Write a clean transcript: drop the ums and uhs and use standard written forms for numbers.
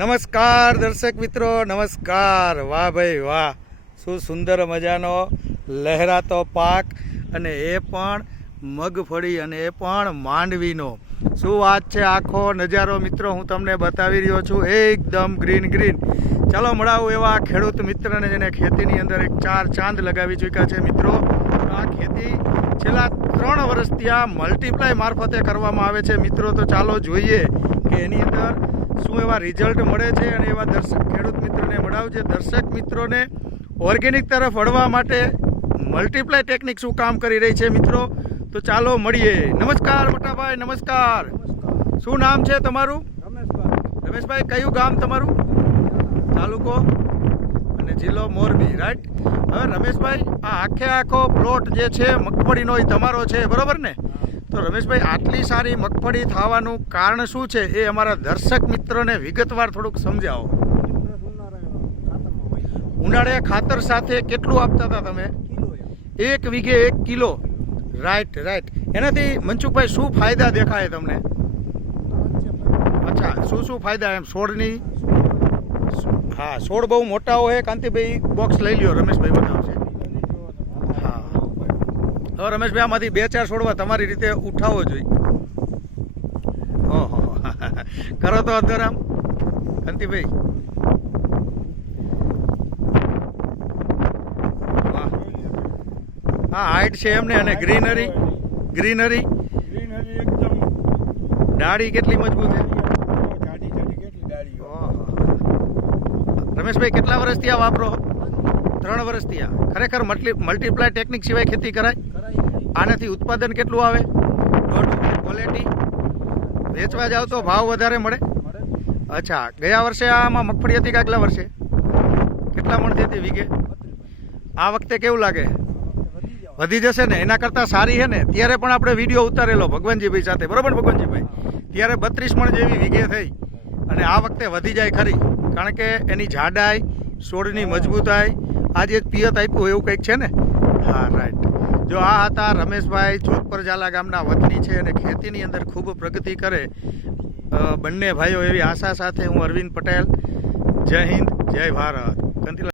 નમસ્કાર દર્શક મિત્રો, નમસ્કાર. વાહ ભાઈ વાહ, શું સુંદર મજાનો લહેરાતો પાક, અને એ પણ મગફળી, અને એ પણ માંડવીનો. શું વાત છે, આખો નજારો મિત્રો હું તમને બતાવી રહ્યો છું, એકદમ ગ્રીન ગ્રીન. ચાલો મળાવું એવા ખેડૂત મિત્રને જેને ખેતીની અંદર એક ચાર ચાંદ લગાવી ચૂક્યા છે મિત્રો. આ ખેતી છેલ્લા 3 વર્ષથી આ મલ્ટીપ્લાય મારફતે કરવામાં આવે છે મિત્રો. તો ચાલો જોઈએ કે એની અંદર શું એવા રિઝલ્ટ મળે છે, અને એવા ખેડૂત મિત્રોને મળાવજે. દર્શક મિત્રોને ઓર્ગેનિક તરફ વળવા માટે મલ્ટીપ્લાય ટેકનિક શું કામ કરી રહી છે મિત્રો. તો ચાલો મળીએ. નમસ્કાર મોટાભાઈ, નમસ્કાર. શું નામ છે તમારું? રમેશભાઈ. કયું ગામ તમારું? તાલુકો અને જિલ્લો મોરબી, રાઈટ. હવે રમેશભાઈ, આ આખો પ્લોટ જે છે મગફળીનો એ તમારો છે, બરોબર ને? તો રમેશભાઈ, આટલી સારી મગફળી થવાનું કારણ શું છે એ અમારા દર્શક મિત્રોને વિગતવાર થોડુંક સમજાવો. ઉનાળે ખાતર સાથે કેટલું આપતા હતા તમે? 1 વીઘે 1 કિલો. Right right. એનાથી મનસુખભાઈ શું ફાયદા દેખાય તમને? અચ્છા, શું ફાયદા એમ છોડની? હા, છોડ બહુ મોટા હોય. કાંતિભાઈ બોક્સ લઈ લ્યો, રમેશભાઈ બતાવશે. હા, હવે રમેશભાઈ આમાંથી 2-4 છોડવા તમારી રીતે ઉઠાવવો જોઈએ. ઓહો, કરો તો અધરામ કાંતિભાઈ. વાહ, હા હાઈટ છે એમને, અને ગ્રીનરી ડાળી કેટલી મજબૂત છે. રમેશભાઈ, કેટલા વર્ષથી આ વાપરો? 3 વર્ષથી આ. ખરેખર મલ્ટીપ્લાય ટેકનિક સિવાય ખેતી કરાય? આનાથી ઉત્પાદન કેટલું આવે? ક્વોલિટી વેચવા જાવ તો ભાવ વધારે મળે? અચ્છા, ગયા વર્ષે આમાં મગફળી હતી કે આગલા વર્ષે? કેટલા મણ હતી વીઘે? આ વખતે કેવું લાગે? વધી જશે ને? એના કરતાં સારી છે ને. ત્યારે પણ આપણે વિડીયો ઉતારેલો ભગવાનજીભાઈ સાથે, બરોબર ભગવાનજીભાઈ? ત્યારે 32 મણ જેવી વીઘે થઈ, અને આ વખતે વધી જાય ખરી, કારણ કે એની જાડાઈ, છોડની મજબૂતાઈ, આજે જ પિયત આપ્યું એવું કંઈક છે ને. હા, રાઈટ. જો આ હતા રમેશભાઈ, જોધપર ઝાલા ગામના વતની છે, અને ખેતીની અંદર ખૂબ પ્રગતિ કરે બંને ભાઈઓ, એવી આશા સાથે હું અરવિંદ પટેલ. જય હિન્દ, જય ભારત.